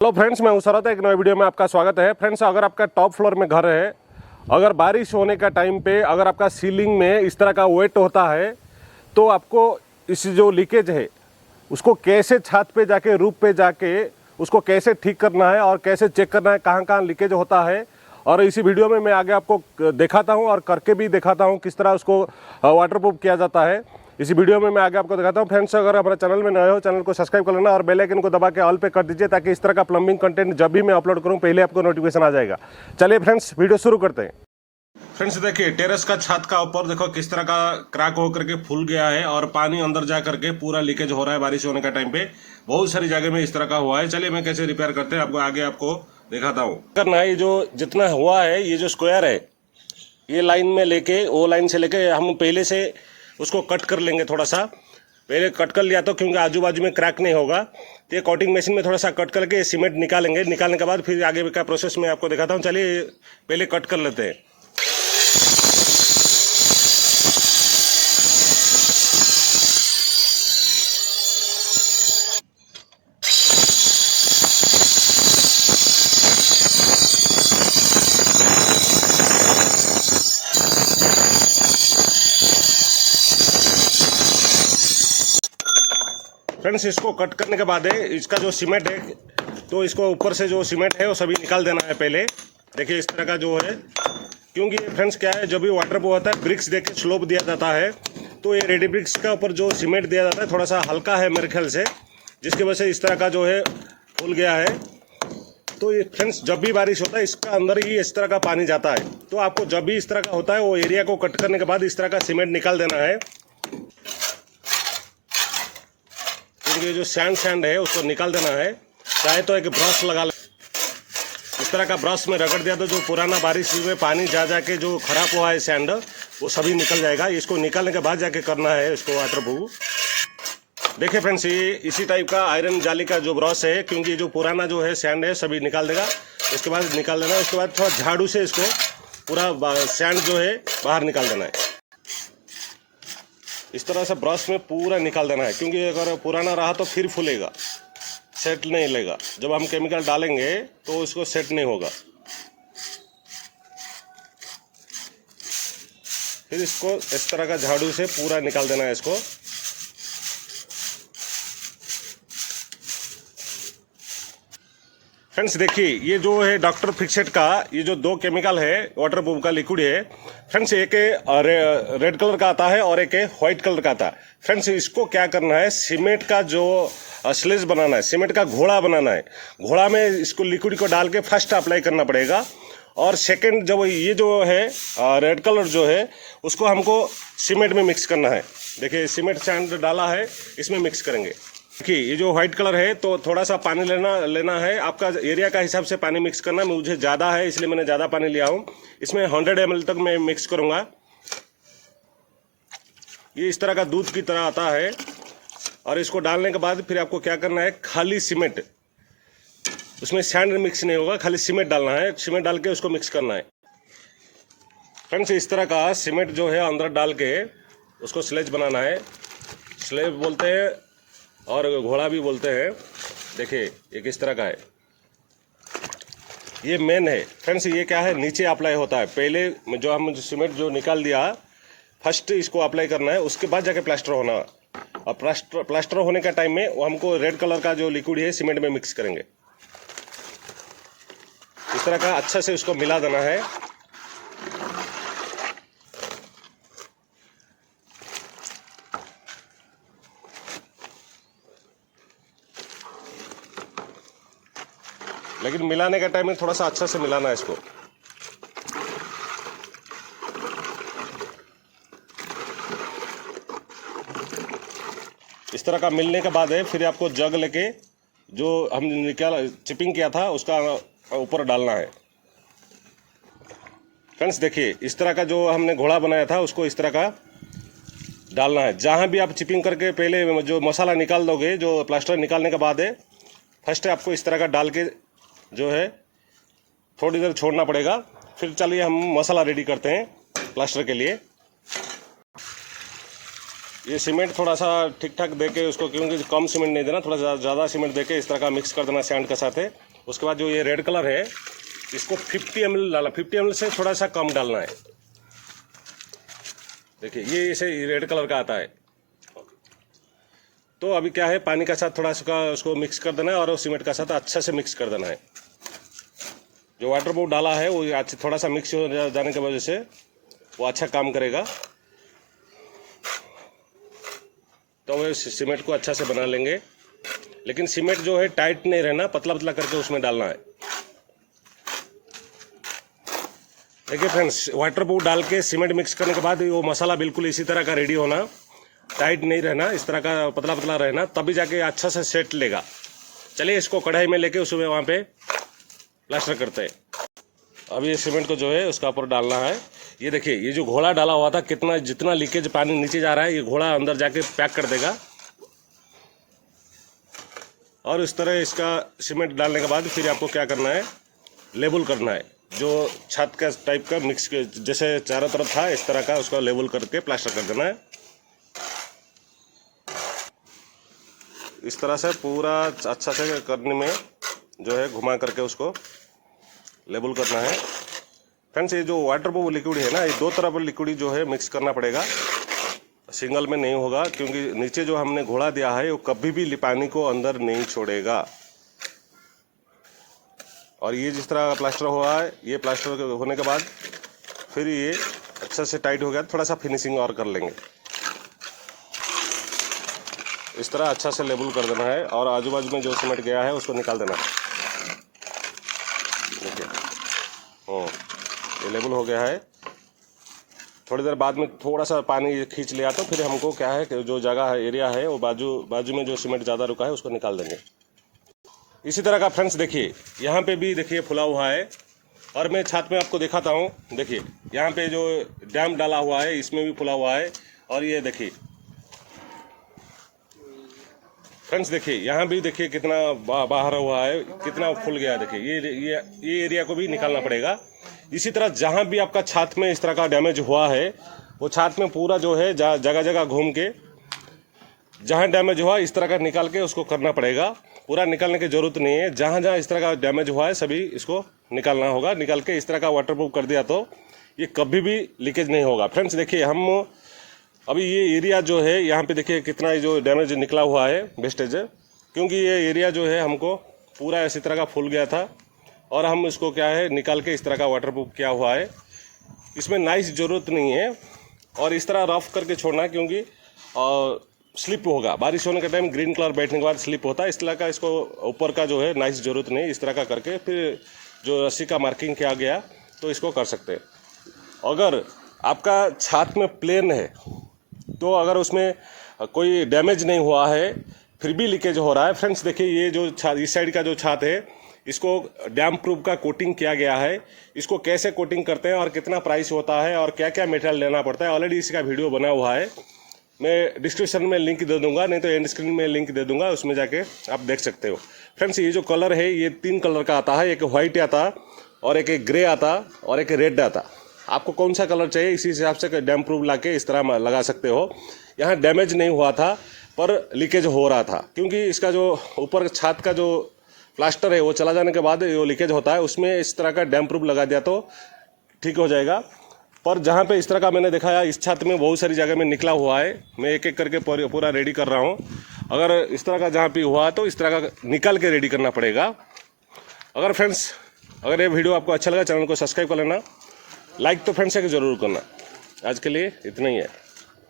Hello friends, मैं उशरत एक नए वीडियो में आपका स्वागत है। फ्रेंड्स, अगर आपका टॉप फ्लोर में घर है, अगर बारिश होने का टाइम पे अगर आपका सीलिंग में इस तरह का वेट होता है तो आपको इस जो लीकेज है उसको कैसे छत पे जाके रूफ पे जाके उसको कैसे ठीक करना है और कैसे चेक करना है कहाँ कहाँ लीकेज होता है। और इसी वीडियो में मैं आगे आपको दिखाता हूँ और करके भी दिखाता हूँ किस तरह उसको वाटरप्रूफ किया जाता है। इसी वीडियो में मैं आगे आपको दिखाता हूँ। फ्रेंड्स, अगर हमारे चैनल में नए हो, चैनल को सब्सक्राइब कर लेना और बेल आइकन को दबा के ऑल पे कर दीजिए ताकि इस तरह का प्लम्बिंग कंटेंट जब भी मैं अपलोड करूँ पहले आपको नोटिफिकेशन आ जाएगा। चलिए फ्रेंड्स, वीडियो शुरू करते हैं। फ्रेंड्स, देखिए टेरेस का छत का ऊपर देखो किस तरह का क्रैक होकर के फूल गया है और पानी अंदर जा करके पूरा लीकेज हो रहा है। बारिश होने का टाइम पे बहुत सारी जगह में इस तरह का हुआ है। चलिए मैं कैसे रिपेयर करते हैं आपको आगे आपको दिखाता हूँ। करना है, ये जो जितना हुआ है, ये जो स्क्वायर है ये लाइन में लेके वो लाइन से लेके हम पहले से उसको कट कर लेंगे। थोड़ा सा पहले कट कर लिया तो क्योंकि आजू बाजू में क्रैक नहीं होगा, तो ये कटिंग मशीन में थोड़ा सा कट करके सीमेंट निकालेंगे। निकालने के बाद फिर आगे का प्रोसेस मैं आपको दिखाता हूँ। चलिए पहले कट कर लेते हैं। फ्रेंड्स, इसको कट करने के बाद है इसका जो सीमेंट है तो इसको ऊपर से जो सीमेंट है वो सभी निकाल देना है पहले। देखिए इस तरह का जो है, क्योंकि फ्रेंड्स क्या है, जब भी वाटरप्रूफ होता है ब्रिक्स देके स्लोप दिया जाता है तो ये रेडी ब्रिक्स का ऊपर जो सीमेंट दिया जाता है थोड़ा सा हल्का है मेरे ख्याल से, जिसकी वजह से इस तरह का जो है फूल गया है। तो ये फ्रेंड्स जब भी बारिश होता है इसका अंदर ही इस तरह का पानी जाता है। तो आपको जब भी इस तरह का होता है वो एरिया को कट करने के बाद इस तरह का सीमेंट निकाल देना है, क्योंकि ये जो सैंड है उसको निकाल देना है। चाहे तो एक ब्रश लगा ले, इस तरह का ब्रश में रगड़ दिया तो जो पुराना बारिश में पानी जा जाके जो खराब हुआ है सैंड वो सभी निकल जाएगा। इसको निकालने के बाद जाके करना है इसको वाटरप्रूफ। देखिए फ्रेंड्स, ये इसी टाइप का आयरन जाली का जो ब्रश है, क्योंकि जो पुराना जो है सैंड है सभी निकाल देगा। इसके बाद निकाल देना, उसके बाद थोड़ा झाड़ू से इसको पूरा सैंड जो है बाहर निकाल देना है। इस तरह से ब्रश में पूरा निकाल देना है, क्योंकि अगर पुराना रहा तो फिर फूलेगा, सेट नहीं लेगा। जब हम केमिकल डालेंगे तो उसको सेट नहीं होगा। फिर इसको इस तरह का झाड़ू से पूरा निकाल देना है इसको। फ्रेंड्स देखिए, ये जो है डॉक्टर फिक्सेट का ये जो दो केमिकल है वाटरप्रूफ का लिक्विड है फ्रेंड्स, एक रेड कलर का आता है और एक व्हाइट कलर का आता है। फ्रेंड्स, इसको क्या करना है, सीमेंट का जो स्लेज बनाना है, सीमेंट का घोड़ा बनाना है। घोड़ा में इसको लिक्विड को डाल के फर्स्ट अप्लाई करना पड़ेगा, और सेकंड जब ये जो है रेड कलर जो है उसको हमको सीमेंट में मिक्स करना है। देखिए सीमेंट सैंड डाला है, इसमें मिक्स करेंगे। देखिए ये जो व्हाइट कलर है तो थोड़ा सा पानी लेना है, आपका एरिया का हिसाब से पानी मिक्स करना। मुझे ज़्यादा है इसलिए मैंने ज़्यादा पानी लिया हूँ। इसमें 100 ml तक मैं मिक्स करूँगा। ये इस तरह का दूध की तरह आता है, और इसको डालने के बाद फिर आपको क्या करना है, खाली सीमेंट, उसमें सैंड मिक्स नहीं होगा, खाली सीमेंट डालना है। सीमेंट डाल के उसको मिक्स करना है। फ्रेंड्स, इस तरह का सीमेंट जो है अंदर डाल के उसको स्लेज बनाना है। स्लेब बोलते हैं और घोड़ा भी बोलते हैं। देखिए ये किस तरह का है, ये मेन है। फ्रेंड्स, ये क्या है, नीचे अप्लाई होता है। पहले जो हम सीमेंट जो निकाल दिया फर्स्ट इसको अप्लाई करना है, उसके बाद जाके प्लास्टर होना। और प्लास्टर होने का टाइम में वो हमको रेड कलर का जो लिक्विड है सीमेंट में मिक्स करेंगे। इस तरह का अच्छा से उसको मिला देना है। लेकिन मिलाने का टाइम में थोड़ा सा अच्छा से मिलाना है इसको। इस तरह का मिलने के बाद है फिर आपको जग लेके जो हम चिपिंग किया था उसका ऊपर डालना है। फ्रेंड्स देखिए, इस तरह का जो हमने घोड़ा बनाया था उसको इस तरह का डालना है। जहाँ भी आप चिपिंग करके पहले जो मसाला निकाल दोगे, जो प्लास्टर निकालने के बाद है, फर्स्ट आपको इस तरह का डाल के जो है थोड़ी देर छोड़ना पड़ेगा। फिर चलिए हम मसाला रेडी करते हैं प्लास्टर के लिए। ये सीमेंट थोड़ा सा ठीक ठाक दे के उसको, क्योंकि कम सीमेंट नहीं देना, थोड़ा ज़्यादा सीमेंट दे के इस तरह का मिक्स कर देना सैंड के साथ है। उसके बाद जो ये रेड कलर है इसको 50 ml डालना, 50 ml से थोड़ा सा कम डालना है। देखिए ये इसे रेड कलर का आता है। तो अभी क्या है, पानी का साथ थोड़ा सा उसको मिक्स कर देना है और सीमेंट का साथ अच्छा से मिक्स कर देना है। जो वाटर प्रूफ डाला है वो अच्छे थोड़ा सा मिक्स हो जाने की वजह से वो अच्छा काम करेगा। तो वो सीमेंट को अच्छा से बना लेंगे, लेकिन सीमेंट जो है टाइट नहीं रहना, पतला पतला करके उसमें डालना है। देखिए फ्रेंड्स, वाटर प्रूफ डाल के सीमेंट मिक्स करने के बाद वो मसाला बिल्कुल इसी तरह का रेडी होना, टाइट नहीं रहना, इस तरह का पतला पतला रहना, तभी जाके अच्छा से सेट लेगा। चलिए इसको कढ़ाई में लेके उसमें वहाँ पे प्लास्टर करते हैं। अब ये सीमेंट को जो है उसका ऊपर डालना है। ये देखिए ये जो घोड़ा डाला हुआ था, कितना जितना लीकेज पानी नीचे जा रहा है ये घोड़ा अंदर जाके पैक कर देगा। और इस तरह इसका सीमेंट डालने के बाद फिर आपको क्या करना है, लेबल करना है। जो छत का टाइप का मिक्स जैसे चारों तरफ था इस तरह का उसका लेबल करके प्लास्टर कर देना है। इस तरह से पूरा अच्छा से करने में जो है घुमा करके उसको लेबल करना है। फ्रेंड्स ये जो वाटर प्रूफ लिक्विड है ना, ये दो तरह पर लिक्विड जो है मिक्स करना पड़ेगा, सिंगल में नहीं होगा, क्योंकि नीचे जो हमने घोड़ा दिया है वो कभी भी पानी को अंदर नहीं छोड़ेगा। और ये जिस तरह का प्लास्टर हुआ है, ये प्लास्टर होने के बाद फिर ये अच्छा से टाइट हो गया, थोड़ा सा फिनिशिंग और कर लेंगे। इस तरह अच्छा से लेबल कर देना है और आजू बाजू में जो सीमेंट गया है उसको निकाल देना है। देखिए ये लेबल हो गया है। थोड़ी देर बाद में थोड़ा सा पानी खींच लिया तो फिर हमको क्या है कि जो जगह है, एरिया है, वो बाजू में जो सीमेंट ज़्यादा रुका है उसको निकाल देंगे। इसी तरह का फ्रेंड्स देखिए यहाँ पे भी देखिए फुला हुआ है, और मैं छत में आपको दिखाता हूँ। देखिए यहाँ पे जो डैम डाला हुआ है इसमें भी फुला हुआ है। और ये देखिए फ्रेंड्स, देखिए यहाँ भी देखिए कितना बाहर हुआ है, कितना फुल गया है। देखिए ये एरिया को भी निकालना पड़ेगा। इसी तरह जहाँ भी आपका छत में इस तरह का डैमेज हुआ है वो छत में पूरा जो है जगह जगह घूम के जहाँ डैमेज हुआ इस तरह का निकाल के उसको करना पड़ेगा। पूरा निकालने की ज़रूरत नहीं है, जहाँ जहाँ इस तरह का डैमेज हुआ है सभी इसको निकालना होगा। निकाल के इस तरह का वाटरप्रूफ कर दिया तो ये कभी भी लीकेज नहीं होगा। फ्रेंड्स देखिए हम अभी ये एरिया जो है यहाँ पे देखिए कितना जो डैमेज निकला हुआ है, वेस्टेज, क्योंकि ये एरिया जो है हमको पूरा इसी तरह का फूल गया था और हम इसको क्या है निकाल के इस तरह का वाटरप्रूफ किया हुआ है। इसमें नाइस ज़रूरत नहीं है और इस तरह रफ करके छोड़ना, क्योंकि स्लिप होगा। बारिश होने के टाइम ग्रीन कलर बैठने के बाद स्लिप होता है, इस तरह का इसको ऊपर का जो है नाइस ज़रूरत नहीं। इस तरह का करके फिर जो रस्सी का मार्किंग किया गया तो इसको कर सकते हैं। अगर आपका छत में प्लेन है तो अगर उसमें कोई डैमेज नहीं हुआ है फिर भी लीकेज हो रहा है, फ्रेंड्स देखिए ये जो छत इस साइड का जो छत है इसको डैम प्रूफ का कोटिंग किया गया है। इसको कैसे कोटिंग करते हैं और कितना प्राइस होता है और क्या क्या मटेरियल लेना पड़ता है, ऑलरेडी इसका वीडियो बना हुआ है। मैं डिस्क्रिप्शन में लिंक दे दूंगा, नहीं तो एंड स्क्रीन में लिंक दे दूंगा, उसमें जाके आप देख सकते हो। फ्रेंड्स ये जो कलर है ये 3 कलर का आता है, एक वाइट आता और एक ग्रे आता और एक रेड आता। आपको कौन सा कलर चाहिए इसी हिसाब से डैम प्रूफ ला के इस तरह लगा सकते हो। यहाँ डैमेज नहीं हुआ था पर लीकेज हो रहा था, क्योंकि इसका जो ऊपर छत का जो प्लास्टर है वो चला जाने के बाद जो लीकेज होता है उसमें इस तरह का डैम प्रूफ लगा दिया तो ठीक हो जाएगा। पर जहाँ पे इस तरह का मैंने दिखाया इस छत में बहुत सारी जगह में निकला हुआ है, मैं एक एक करके पूरा रेडी कर रहा हूँ। अगर इस तरह का जहाँ पे हुआ तो इस तरह का निकाल के रेडी करना पड़ेगा। अगर फ्रेंड्स अगर ये वीडियो आपको अच्छा लगा चैनल को सब्सक्राइब कर लेना, लाइक तो फ्रेंड्स से ज़रूर करना। आज के लिए इतना ही है।